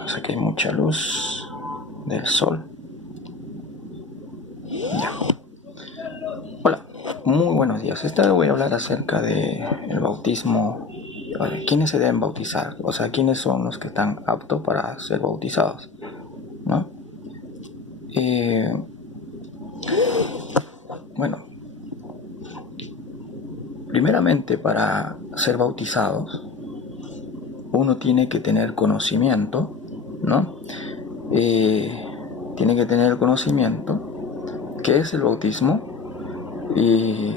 Pasa que hay mucha luz del sol. Ya. Hola, muy buenos días. Esta vez voy a hablar acerca del bautismo. ¿Quiénes se deben bautizar? O sea, ¿quiénes son los que están aptos para ser bautizados? ¿No? Eh, bueno, primeramente para ser bautizados uno tiene que tener conocimiento, ¿no? Tiene que tener conocimiento qué es el bautismo y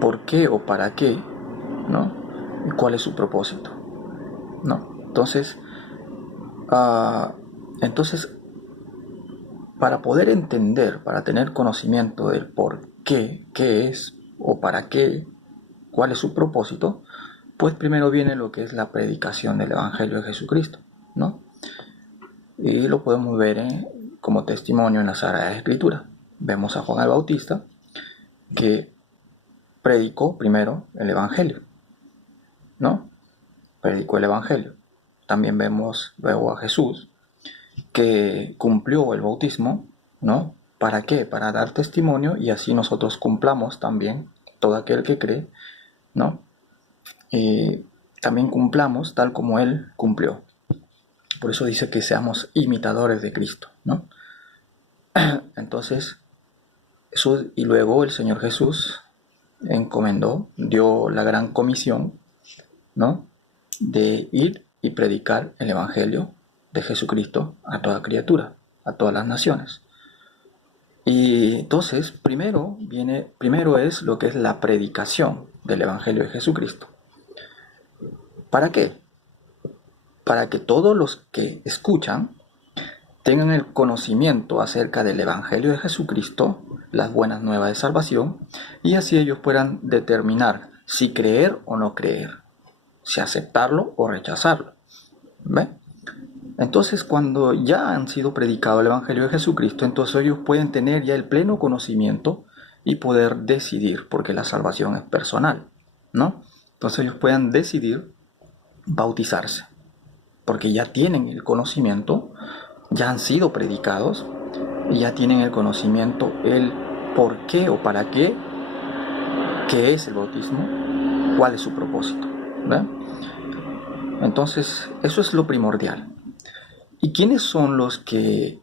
por qué o para qué, ¿no? Y cuál es su propósito, ¿no? Uh, entonces, para poder entender, para tener conocimiento del por qué es o para qué, cuál es su propósito, pues primero viene lo que es la predicación del Evangelio de Jesucristo, ¿no? Y lo podemos ver como testimonio en la Sagrada Escritura. Vemos a Juan el Bautista que predicó primero el Evangelio, ¿no? Predicó el Evangelio. También vemos luego a Jesús que cumplió el bautismo, ¿no? ¿Para qué? Para dar testimonio y así nosotros cumplamos también, todo aquel que cree, ¿no? Y también cumplamos tal como Él cumplió. Por eso dice que seamos imitadores de Cristo, ¿no? Entonces, eso, y luego el Señor Jesús encomendó, dio la gran comisión, ¿no? De ir y predicar el Evangelio de Jesucristo a toda criatura, a todas las naciones. Y entonces, primero es lo que es la predicación del Evangelio de Jesucristo. ¿Para qué? Para que todos los que escuchan tengan el conocimiento acerca del Evangelio de Jesucristo, las buenas nuevas de salvación, y así ellos puedan determinar si creer o no creer, si aceptarlo o rechazarlo. ¿Ve? Entonces, cuando ya han sido predicado el Evangelio de Jesucristo, entonces ellos pueden tener ya el pleno conocimiento y poder decidir, porque la salvación es personal, ¿no? Entonces ellos puedan decidir bautizarse, porque ya tienen el conocimiento, ya han sido predicados y ya tienen el conocimiento, el por qué o para qué es el bautismo, cuál es su propósito, ¿ve? Entonces, eso es lo primordial. ¿Y quiénes son los que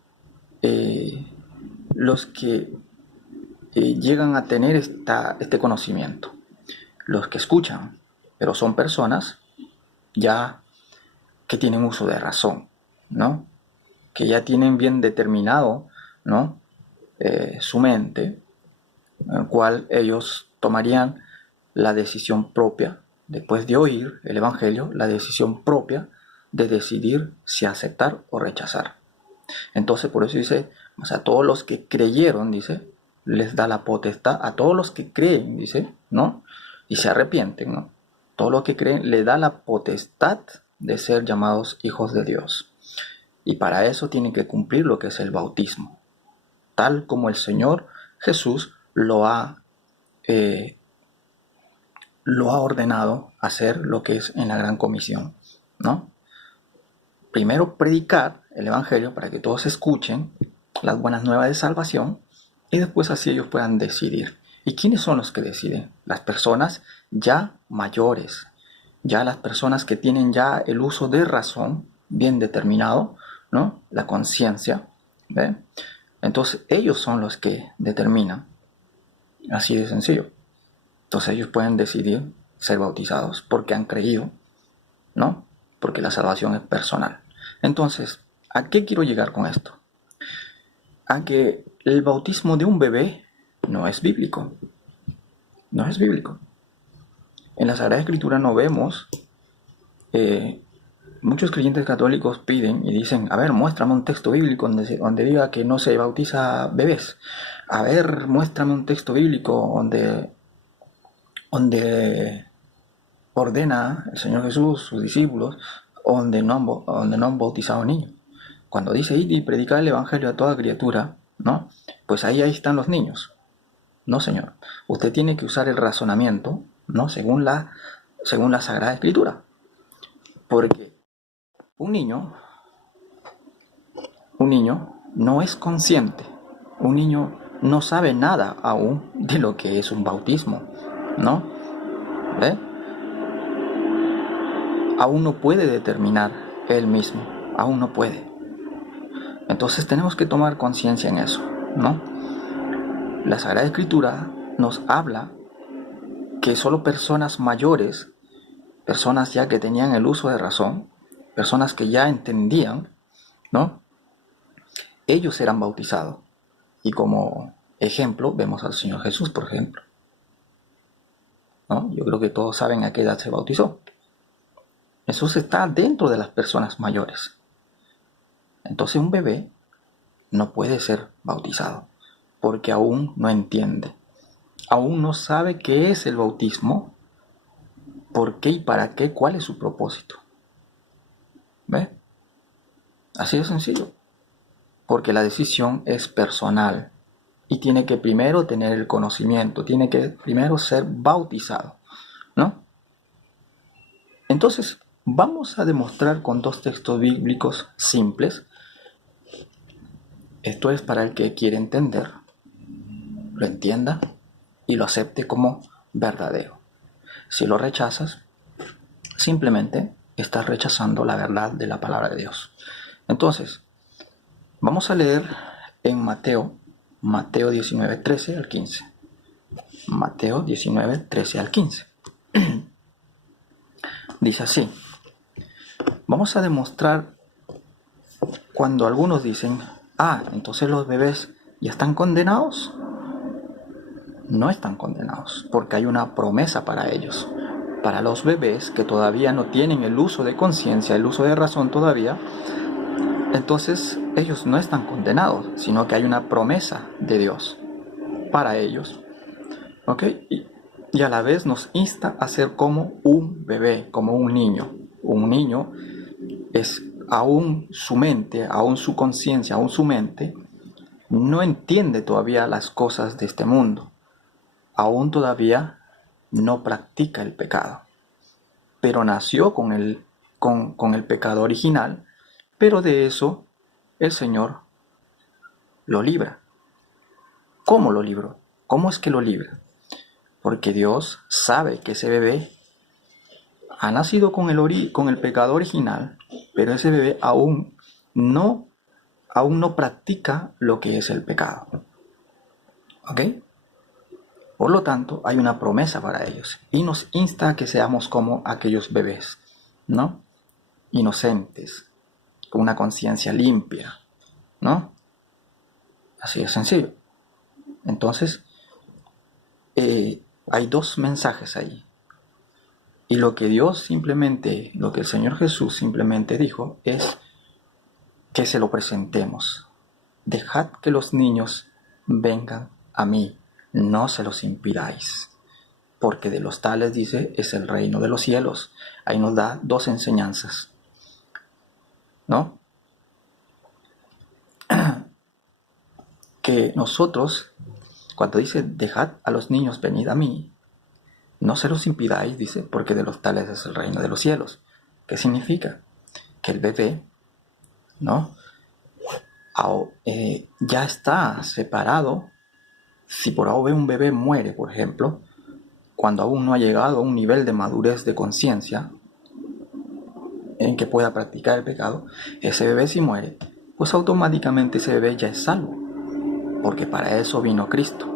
llegan a tener este conocimiento? Los que escuchan, pero son personas ya que tienen uso de razón, ¿no? Que ya tienen bien determinado, ¿no? Su mente, en el cual ellos tomarían la decisión propia, después de oír el Evangelio, la decisión propia de decidir si aceptar o rechazar. Entonces, por eso dice, o sea, a todos los que creyeron, dice, les da la potestad, a todos los que creen, dice, ¿no? Y se arrepienten, ¿no? Todos los que creen, le da la potestad de ser llamados hijos de Dios. Y para eso tienen que cumplir lo que es el bautismo, tal como el Señor Jesús lo ha ordenado hacer, lo que es en la gran comisión, ¿no? Primero predicar el Evangelio para que todos escuchen las buenas nuevas de salvación y después así ellos puedan decidir. ¿Y quiénes son los que deciden? Las personas ya mayores, ya las personas que tienen ya el uso de razón bien determinado, ¿no? La conciencia, ¿ve? Entonces ellos son los que determinan, así de sencillo. Entonces ellos pueden decidir ser bautizados porque han creído, ¿no? Porque la salvación es personal. Entonces, ¿a qué quiero llegar con esto? A que el bautismo de un bebé no es bíblico. No es bíblico. En la Sagrada Escritura no vemos, muchos creyentes católicos piden y dicen, a ver, muéstrame un texto bíblico donde diga que no se bautiza bebés. A ver, muéstrame un texto bíblico donde ordena el Señor Jesús, sus discípulos, donde no han bautizado niños. Cuando dice ir y predicar el Evangelio a toda criatura, ¿no? Pues ahí están los niños. No, señor. Usted tiene que usar el razonamiento, ¿no? Según la Sagrada Escritura. Porque un niño un niño no es consciente, un niño no sabe nada aún de lo que es un bautismo, ¿no? ¿Ve? Aún no puede determinar él mismo, aún no puede. Entonces tenemos que tomar conciencia en eso, ¿no? La Sagrada Escritura nos habla que solo personas mayores, personas ya que tenían el uso de razón, personas que ya entendían, ¿no? Ellos eran bautizados. Y como ejemplo vemos al Señor Jesús, por ejemplo, ¿no? Yo creo que todos saben a qué edad se bautizó. Jesús está dentro de las personas mayores. Entonces un bebé no puede ser bautizado porque aún no entiende, aún no sabe qué es el bautismo, por qué y para qué, cuál es su propósito. ¿Ve? Así de sencillo. Porque la decisión es personal y tiene que primero tener el conocimiento, tiene que primero ser bautizado, ¿no? Entonces, vamos a demostrar con dos textos bíblicos simples. Esto es para el que quiere entender, lo entienda y lo acepte como verdadero. Si lo rechazas, simplemente estás rechazando la verdad de la palabra de Dios. Entonces, vamos a leer en Mateo 19, 13 al 15. Mateo 19, 13 al 15. Dice así. Vamos a demostrar cuando algunos dicen, entonces los bebés ya están condenados. No están condenados, porque hay una promesa para ellos. Para los bebés que todavía no tienen el uso de conciencia, el uso de razón todavía, entonces ellos no están condenados, sino que hay una promesa de Dios para ellos. ¿Ok? Y a la vez nos insta a ser como un bebé, como un niño. Un niño es aún su mente, aún su conciencia, aún su mente, no entiende todavía las cosas de este mundo. Aún todavía no practica el pecado. Pero nació con el pecado original, pero de eso el Señor lo libra. ¿Cómo lo libró? ¿Cómo es que lo libra? Porque Dios sabe que ese bebé ha nacido con el pecado original, pero ese bebé aún no practica lo que es el pecado. ¿Ok? Por lo tanto, hay una promesa para ellos y nos insta a que seamos como aquellos bebés, ¿no? Inocentes, con una conciencia limpia, ¿no? Así de sencillo. Entonces, hay dos mensajes ahí. Y lo que lo que el Señor Jesús simplemente dijo es que se lo presentemos. Dejad que los niños vengan a mí, no se los impidáis. Porque de los tales, dice, es el reino de los cielos. Ahí nos da dos enseñanzas, ¿no? Que nosotros, cuando dice, dejad a los niños venid a mí, no se los impidáis, dice, porque de los tales es el reino de los cielos. ¿Qué significa? Que el bebé, ¿no? Ya está separado. Si por A o B un bebé muere, por ejemplo, cuando aún no ha llegado a un nivel de madurez de conciencia en que pueda practicar el pecado, ese bebé si muere, pues automáticamente ese bebé ya es salvo, porque para eso vino Cristo,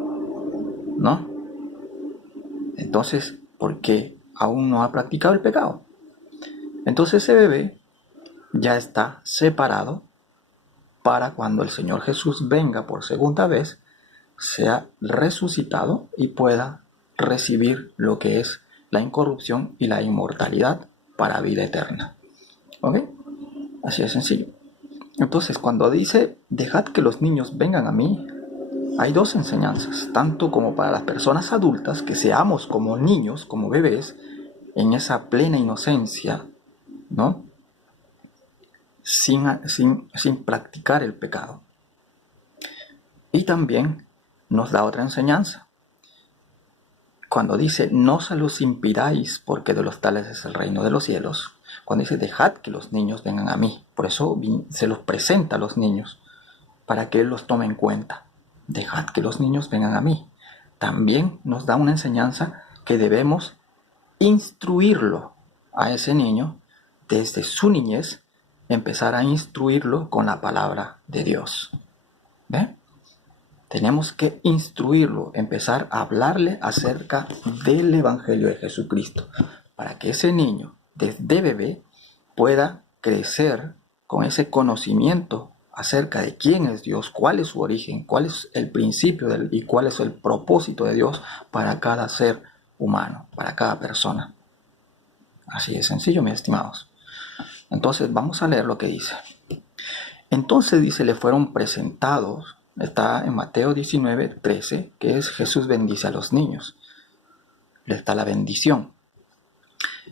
¿no? Entonces, ¿por qué aún no ha practicado el pecado? Entonces ese bebé ya está separado para cuando el Señor Jesús venga por segunda vez, sea resucitado y pueda recibir lo que es la incorrupción y la inmortalidad para vida eterna. ¿Ok? Así de sencillo. Entonces, cuando dice, dejad que los niños vengan a mí, hay dos enseñanzas, tanto como para las personas adultas, que seamos como niños, como bebés, en esa plena inocencia, ¿no? Sin practicar el pecado. Y también nos da otra enseñanza. Cuando dice, no se los impidáis porque de los tales es el reino de los cielos, cuando dice dejad que los niños vengan a mí. Por eso se los presenta a los niños, para que Él los tome en cuenta. Dejad que los niños vengan a mí. También nos da una enseñanza que debemos instruirlo a ese niño desde su niñez, empezar a instruirlo con la palabra de Dios. ¿Ve? Tenemos que instruirlo, empezar a hablarle acerca del Evangelio de Jesucristo, para que ese niño, desde bebé, pueda crecer con ese conocimiento acerca de quién es Dios, cuál es su origen, cuál es el principio y cuál es el propósito de Dios para cada ser humano, para cada persona. Así de sencillo, mis estimados. Entonces vamos a leer lo que dice. Entonces dice, le fueron presentados, está en Mateo 19:13, que es Jesús bendice a los niños. Les da la bendición.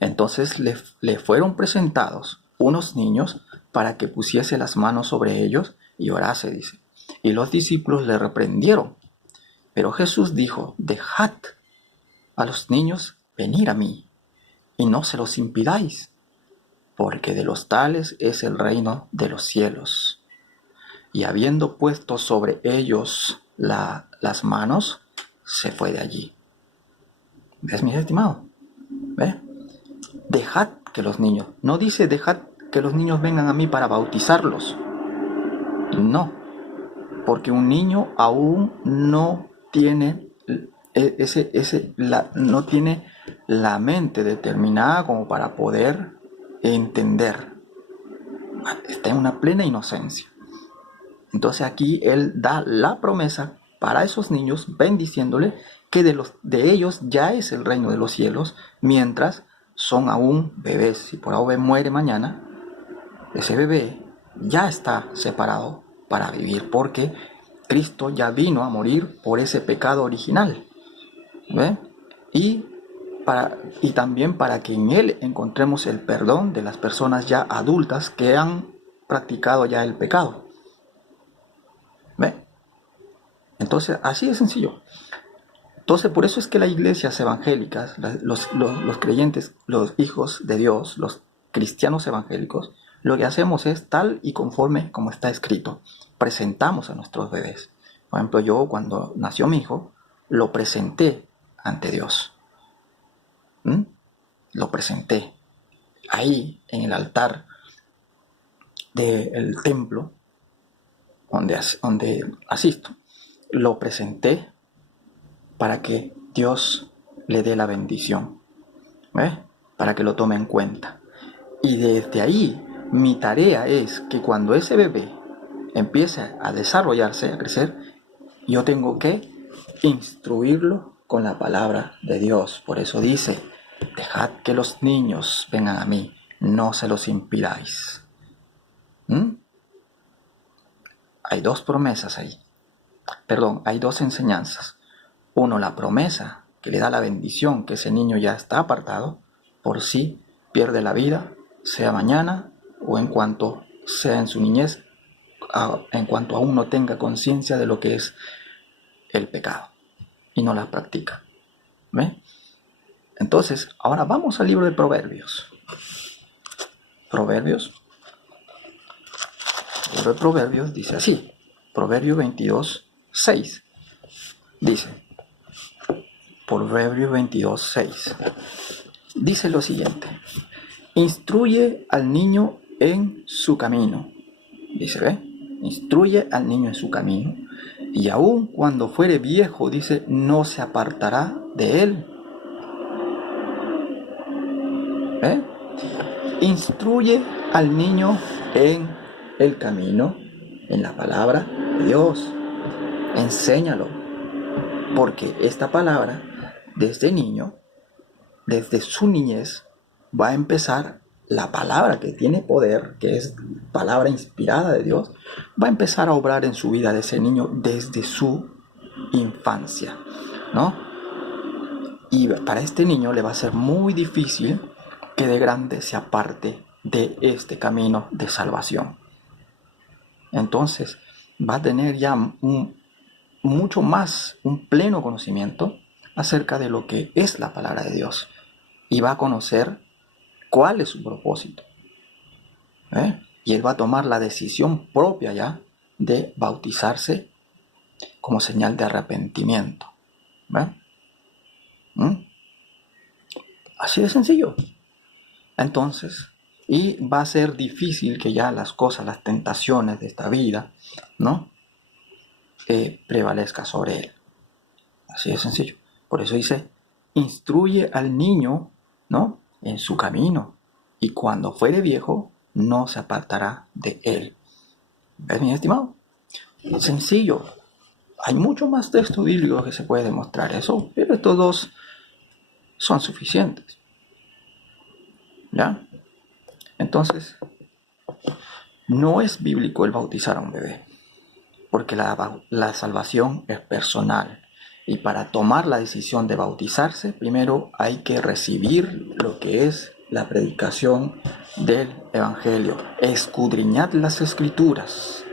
Entonces le fueron presentados unos niños para que pusiese las manos sobre ellos y orase, dice. Y los discípulos le reprendieron. Pero Jesús dijo, dejad a los niños venir a mí, y no se los impidáis, porque de los tales es el reino de los cielos. Y habiendo puesto sobre ellos las manos, se fue de allí. ¿Ves, mis estimados? ¿Ves? Dejad que los niños, no dice dejad que los niños vengan a mí para bautizarlos. No, porque un niño aún no tiene no tiene la mente determinada como para poder entender. Está en una plena inocencia. Entonces aquí Él da la promesa para esos niños, bendiciéndole que de ellos ya es el reino de los cielos, mientras son aún bebés. Si por ahora muere mañana, ese bebé ya está separado para vivir, porque Cristo ya vino a morir por ese pecado original. ¿Ve? Y también para que en Él encontremos el perdón de las personas ya adultas que han practicado ya el pecado. ¿Ve? Entonces, así de sencillo. Entonces, por eso es que las iglesias evangélicas, los creyentes, los hijos de Dios, los cristianos evangélicos, lo que hacemos es tal y conforme como está escrito. Presentamos a nuestros bebés. Por ejemplo, yo cuando nació mi hijo, lo presenté ante Dios. Lo presenté ahí en el altar del templo donde asisto. Lo presenté para que Dios le dé la bendición, ¿ves? Para que lo tome en cuenta. Y desde ahí mi tarea es que cuando ese bebé empiece a desarrollarse, a crecer, yo tengo que instruirlo con la palabra de Dios. Por eso dice, dejad que los niños vengan a mí, no se los impidáis. Hay dos promesas ahí. Hay dos enseñanzas. Uno, la promesa que le da la bendición, que ese niño ya está apartado, por si pierde la vida, sea mañana o en cuanto sea en su niñez, en cuanto aún no tenga conciencia de lo que es el pecado y no la practica. ¿Ve? Entonces, ahora vamos al libro de Proverbios. El libro de Proverbios dice así, Proverbios 22:6. Dice, Proverbios 22:6. Dice lo siguiente, instruye al niño en su camino. Dice, ¿ve? Instruye al niño en su camino, y aun cuando fuere viejo, dice, no se apartará de él. ¿Ve? Instruye al niño en el camino, en la palabra de Dios. Enséñalo, porque esta palabra, desde niño, desde su niñez, va a empezar la palabra que tiene poder, que es palabra inspirada de Dios, va a empezar a obrar en su vida de ese niño desde su infancia, ¿no? Y para este niño le va a ser muy difícil que de grande se aparte de este camino de salvación. Entonces va a tener ya mucho más, un pleno conocimiento acerca de lo que es la palabra de Dios, y va a conocer cuál es su propósito. Y él va a tomar la decisión propia ya de bautizarse como señal de arrepentimiento. Así de sencillo. Entonces, y va a ser difícil que ya las cosas, las tentaciones de esta vida, ¿no? Prevalezca sobre él. Así de sencillo. Por eso dice, instruye al niño, ¿no? En su camino, y cuando fuere viejo, no se apartará de él. ¿Ves, mi estimado? Sencillo. Hay mucho más texto bíblico que se puede demostrar eso, pero estos dos son suficientes. ¿Ya? Entonces, no es bíblico el bautizar a un bebé, porque la salvación es personal. Y para tomar la decisión de bautizarse, primero hay que recibir lo que es la predicación del Evangelio. Escudriñad las Escrituras,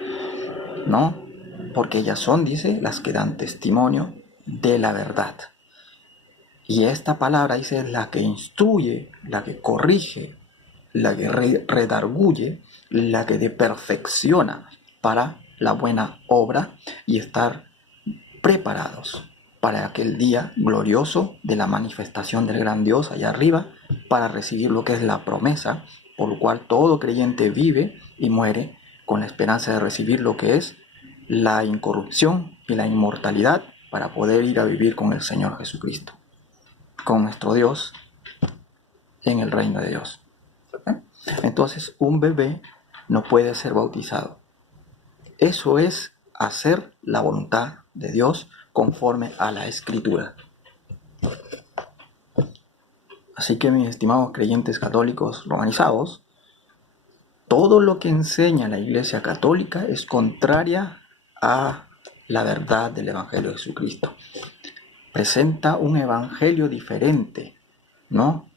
¿no? Porque ellas son, dice, las que dan testimonio de la verdad. Y esta palabra, dice, es la que instruye, la que corrige, la que redarguye, la que perfecciona para la buena obra y estar preparados para aquel día glorioso de la manifestación del gran Dios allá arriba, para recibir lo que es la promesa, por lo cual todo creyente vive y muere con la esperanza de recibir lo que es la incorrupción y la inmortalidad, para poder ir a vivir con el Señor Jesucristo, con nuestro Dios en el reino de Dios. Entonces, un bebé no puede ser bautizado. Eso es hacer la voluntad de Dios conforme a la Escritura. Así que, mis estimados creyentes católicos romanizados, todo lo que enseña la Iglesia Católica es contraria a la verdad del Evangelio de Jesucristo. Presenta un evangelio diferente, ¿no?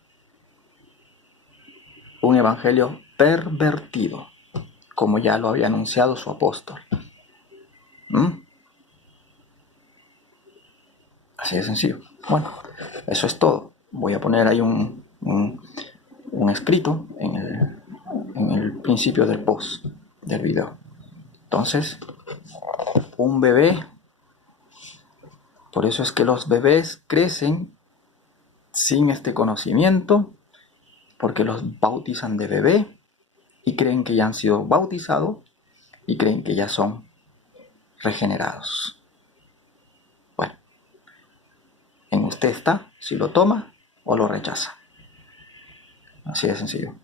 Un evangelio pervertido, como ya lo había anunciado su apóstol. Así de sencillo. Bueno, eso es todo. Voy a poner ahí un escrito en el principio del post del video. Entonces, un bebé, por eso es que los bebés crecen sin este conocimiento, porque los bautizan de bebé y creen que ya han sido bautizados y creen que ya son regenerados. Bueno, en usted está si lo toma o lo rechaza. Así de sencillo.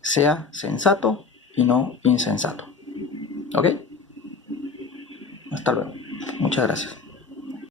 Sea sensato y no insensato. ¿Ok? Hasta luego. Muchas gracias.